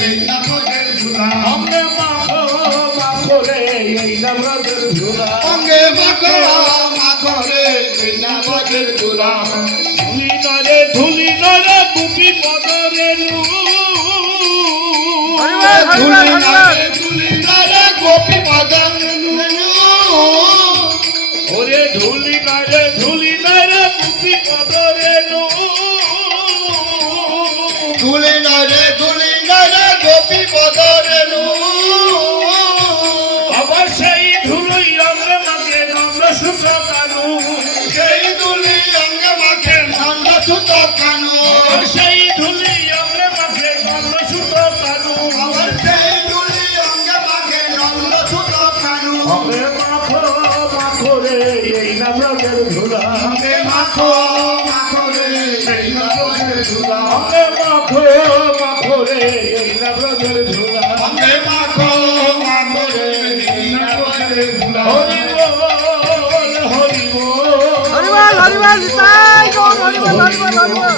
অঙ্গে মাখো মাখো রে এই নবরদের ধুলা অঙ্গে মাখো মাখো রে এই নামের ধুলা ধুলি নরে ধুলি নরে বুপি পদরে লু ধুলি নারে ধুলি নারে গোপী পদম ওরে ধুলি নরে ধুলি নরে বুপি পদরে লু ধুলি ধুলি সুখ কানু সেই ধুলি অঙ্গে মাখে নন্দ সুত কানু সেই ধুলি অঙ্গে মাকে নম্র সুখ কানু আবার সেই ধুলি অঙ্গে মাখে নন্দ সুত কানু অঙ্গে মাখো মাখো রে এই নবরদের ধুলা। অঙ্গে মাখো মাখো রে এই নামের ধুলা। অঙ্গে মাখো মাখো রে এই নবরদের ধুলা। বল হরিবল হরিবল নিতাই